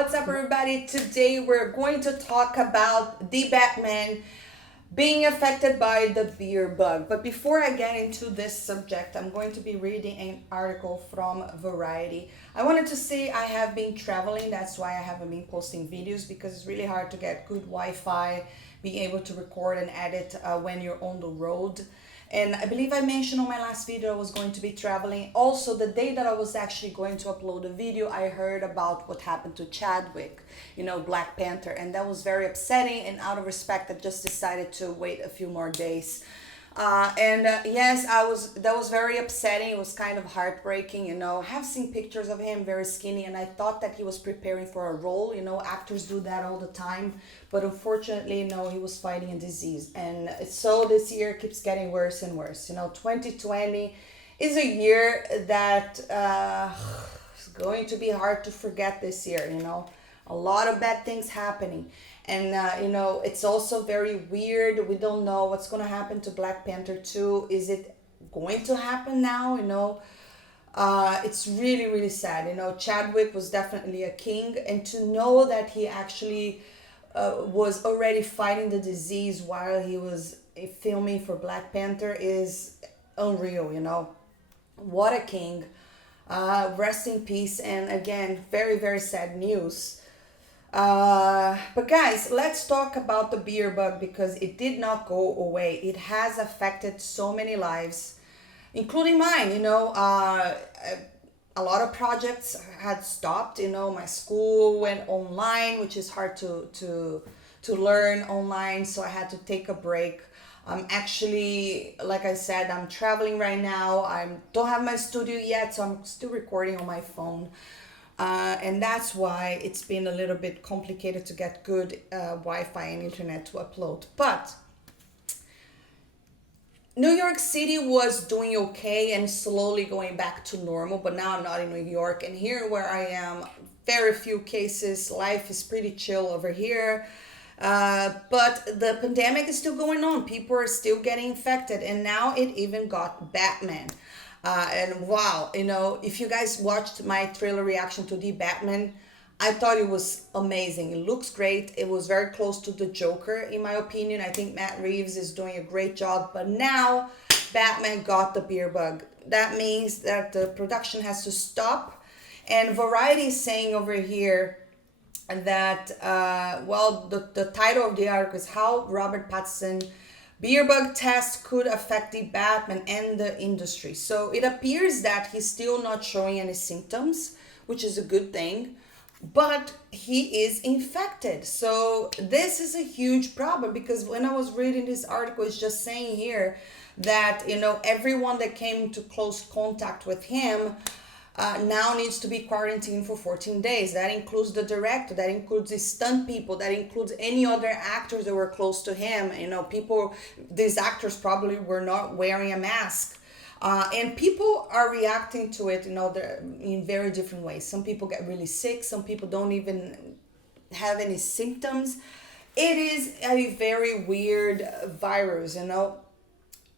What's up, everybody? Today we're going to talk about the Batman being affected by the beer bug. But before I get into this subject, I'm going to be reading an article from Variety. I wanted to say I have been traveling, that's why I haven't been posting videos, because it's really hard to get good Wi-Fi, being able to record and edit when you're on the road. And I believe I mentioned on my last video I was going to be traveling. Also, the day that I was actually going to upload a video, I heard about what happened to Chadwick, Black Panther. And that was very upsetting, and out of respect, I just decided to wait a few more days. Yes, that was very upsetting. It was kind of heartbreaking. I have seen pictures of him very skinny, and I thought that he was preparing for a role. Actors do that all the time, but unfortunately, no, he was fighting a disease. And so this year keeps getting worse and worse. 2020 is a year that is going to be hard to forget this year. A lot of bad things happening. And, it's also very weird. We don't know what's going to happen to Black Panther 2. Is it going to happen now? It's really, really sad. Chadwick was definitely a king. And to know that he actually was already fighting the disease while he was filming for Black Panther is unreal. What a king. Rest in peace. And again, very, very sad news. But guys, let's talk about the beer bug, because it did not go away. It has affected so many lives, including mine. A lot of projects had stopped. My school went online, which is hard to learn online, so I had to take a break. Actually, like I said, I'm traveling right now. I don't have my studio yet, so I'm still recording on my phone. And that's why it's been a little bit complicated to get good Wi-Fi and internet to upload. But New York City was doing okay and slowly going back to normal, but now I'm not in New York. And here where I am, very few cases. Life is pretty chill over here. But the pandemic is still going on. People are still getting infected. And now it even got Batman. And wow, if you guys watched my trailer reaction to the Batman, I thought it was amazing. It looks great. It was very close to the Joker, in my opinion. I think Matt Reeves is doing a great job. But now Batman got the beer bug. That means that the production has to stop. And Variety is saying over here that, the title of the article is How Robert Pattinson Beer bug test could affect the Batman and the industry. So it appears that he's still not showing any symptoms, which is a good thing, but he is infected. So this is a huge problem, because when I was reading this article, it's just saying here that, everyone that came into close contact with him now needs to be quarantined for 14 days. That includes the director, that includes the stunt people, that includes any other actors that were close to him. These actors probably were not wearing a mask. And people are reacting to it, in very different ways. Some people get really sick. Some people don't even have any symptoms. It is a very weird virus,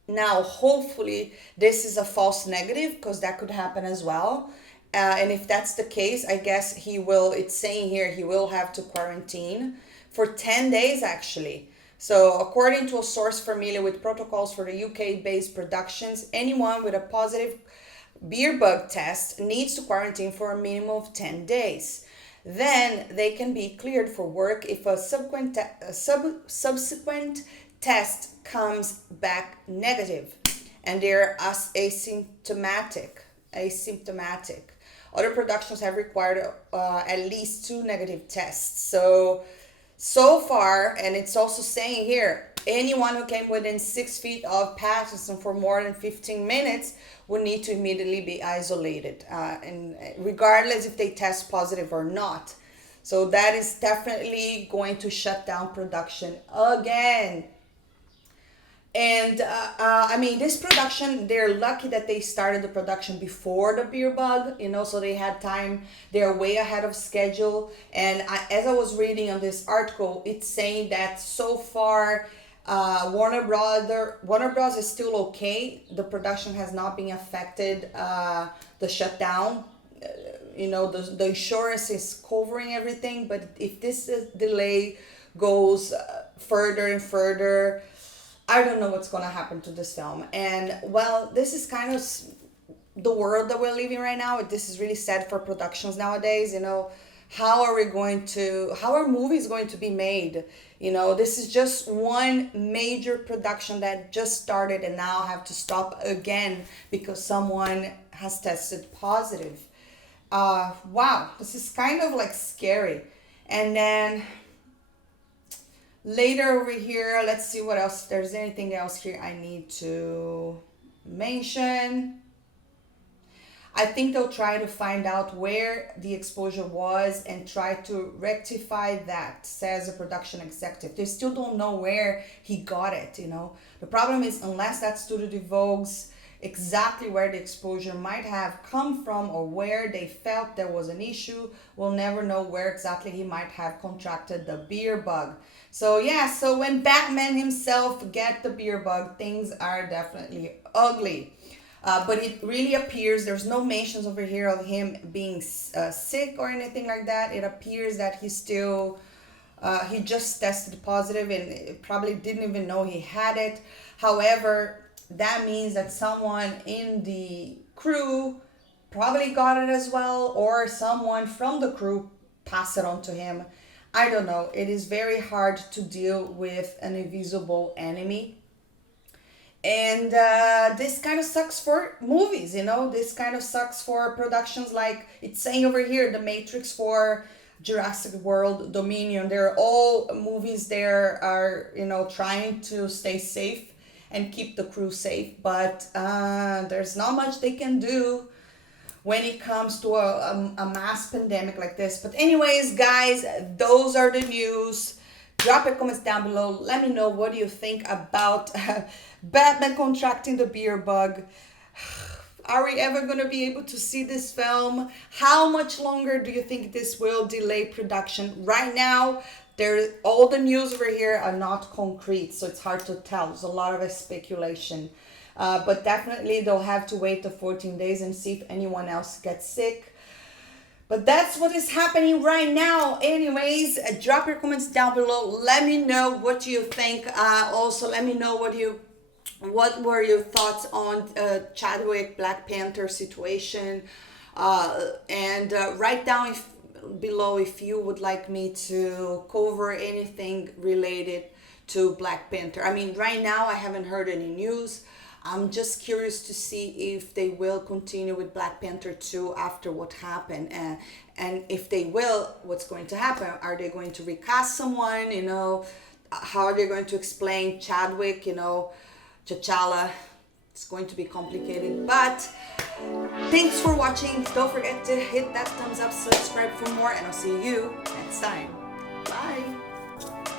Now, hopefully, this is a false negative, because that could happen as well. And if that's the case, I guess it's saying here, he will have to quarantine for 10 days, actually. So according to a source familiar with protocols for the UK-based productions, anyone with a positive beer bug test needs to quarantine for a minimum of 10 days. Then they can be cleared for work if a subsequent test comes back negative and they're asymptomatic. Other productions have required at least 2 negative tests. So far, and it's also saying here, anyone who came within 6 feet of Pattinson for more than 15 minutes would need to immediately be isolated, and regardless if they test positive or not. So that is definitely going to shut down production again. And this production, they're lucky that they started the production before the beer bug, so they had time. They're way ahead of schedule. And as I was reading on this article, it's saying that so far, Warner Bros. Is still okay. The production has not been affected, the shutdown. the insurance is covering everything. But if this delay goes further and further, I don't know what's going to happen to this film. And well, this is kind of the world that we're living right now. This is really sad for productions nowadays. How are movies going to be made? This is just one major production that just started and now have to stop again because someone has tested positive. Wow, this is kind of like scary. And then later over here, let's see what else. If there's anything else here I need to mention. I think they'll try to find out where the exposure was and try to rectify that, says a production executive. They still don't know where he got it, The problem is, unless that studio divulges exactly where the exposure might have come from or where they felt there was an issue, we'll never know where exactly he might have contracted the beer bug. So yeah, so when Batman himself get the beer bug, things are definitely ugly. But it really appears, there's no mentions over here of him being sick or anything like that. It appears that he just tested positive and probably didn't even know he had it. However, that means that someone in the crew probably got it as well, or someone from the crew passed it on to him. I don't know. It is very hard to deal with an invisible enemy. And this kind of sucks for movies, This kind of sucks for productions like it's saying over here, The Matrix, for Jurassic World, Dominion. They're all movies there are, trying to stay safe and keep the crew safe. But there's not much they can do when it comes to a mass pandemic like this. But anyways, guys, those are the news. Drop your comments down below. Let me know, what do you think about Batman contracting the beer bug? Are we ever going to be able to see this film? How much longer do you think this will delay production? Right now, all the news over here are not concrete, so it's hard to tell. There's a lot of speculation. But definitely they'll have to wait the 14 days and see if anyone else gets sick. But that's what is happening right now. Anyways, drop your comments down below. Let me know what you think. Also, let me know what were your thoughts on Chadwick Black Panther situation. And write down below if you would like me to cover anything related to Black Panther. I mean, right now I haven't heard any news. I'm just curious to see if they will continue with Black Panther 2 after what happened. And if they will, what's going to happen? Are they going to recast someone? How are they going to explain Chadwick, T'Challa? It's going to be complicated. But thanks for watching. Don't forget to hit that thumbs up, subscribe for more, and I'll see you next time. Bye.